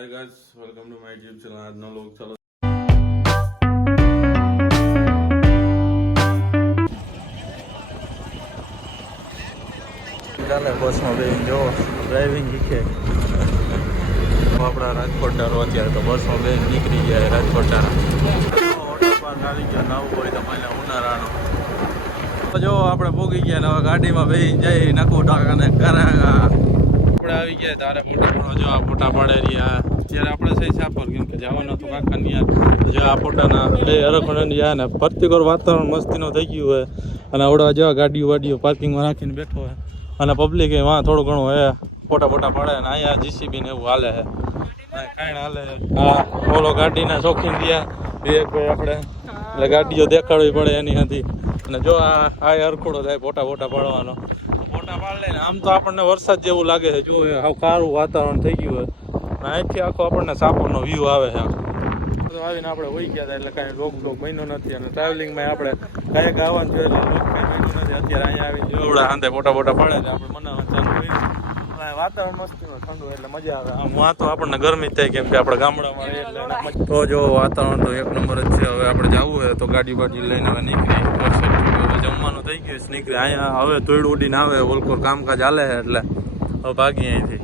Hi guys, welcome to my YouTube channel. આજનો લોક ચાલો ચાલે બસમાં બેસીને જો ડ્રાઇવિંગ શીખે આપણા રાજકોટ ડારો અત્યારે તો બસમાં બેસીને નીકળી ગયા રાજકોટ ડારા ઓટો પાર્ક આવી ગયા નવું હોય તો મને ઉનાળાનો જો આપણે ભોગી ગયા ને હવે ગાડીમાં બેસીને જઈ નકુ ટાકાને કરાગા આપણે આવી ગયા તારે ફોટા પડો જો આ ફોટા પાડે રહ્યા ત્યારે આપણે સહી સાપર કેમ કે જવાનું હતું કાકાની યાર જો આ ફોટાના બે અરખંડ યા ને પ્રતિકોર વાતાવરણ મસ્તીનો થઈ ગયું હોય અને આવડા જો ગાડીઓ પાર્કિંગમાં રાખીને બેઠો હોય અને પબ્લિક વાં થોડું ઘણું હે ફોટા પાડે ને અહીંયા જીસીબી ને એવું હાલે છે કાંઈ હાલે હા ઓલો ગાડીના શોખીન ગયા વિવેકભાઈ આપણે એટલે ગાડીઓ દેખાડવી પડે એની હતી અને જો આ અરખોડો થાય ફોટા પાડવાનો ફોટા પાડ લે ને આમ તો આપણને વરસાદ જેવું લાગે છે જો આવું કાળું વાતાવરણ થઈ ગયું હોય અહીંથી આખો આપણને સાપરનો વ્યૂ આવે છે આવીને આપણે હોઈ ગયા હતા એટલે કાંઈ રોગ બન્યો નથી અને ટ્રાવેલિંગમાં આપણે કાંઈક આવવાનું થયું એટલે રોગ કાંઈ બન્યું નથી અત્યારે અહીંયા આવીને જોવડા હાંધે ફોટા પડે છે આપણે મનાવવાનું ચાલુ કર્યું વાતાવરણ મસ્તીમાં ઠંડુ એટલે મજા આવે આમ આ તો આપણને ગરમી થાય કેમ કે આપણે ગામડામાં એટલે તો જો વાતાવરણ તો એક નંબર જ છે હવે આપણે જવું હોય તો ગાડી લઈને હવે નીકળી જમવાનું થઈ ગયું નીકળી અહીંયા હવે ધૂળ ઉડીને આવે ઓલકોર કામકાજ હાલે છે એટલે હવે ભાગી અહીંથી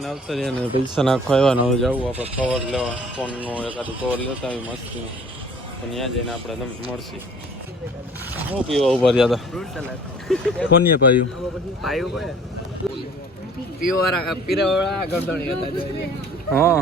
આવતા ને પૈસા નાખવા આવ્યા ને હવે જવું આપણે કવર લેવા ફોનનો એકાદું કવર લેતા આવી મસ્તી પણ ત્યાં જઈને આપણે તમને મળશે શું પીવા ઉભા રહ્યા હતા કોને પાયું પીવાવાળા ગરદણી હતા હા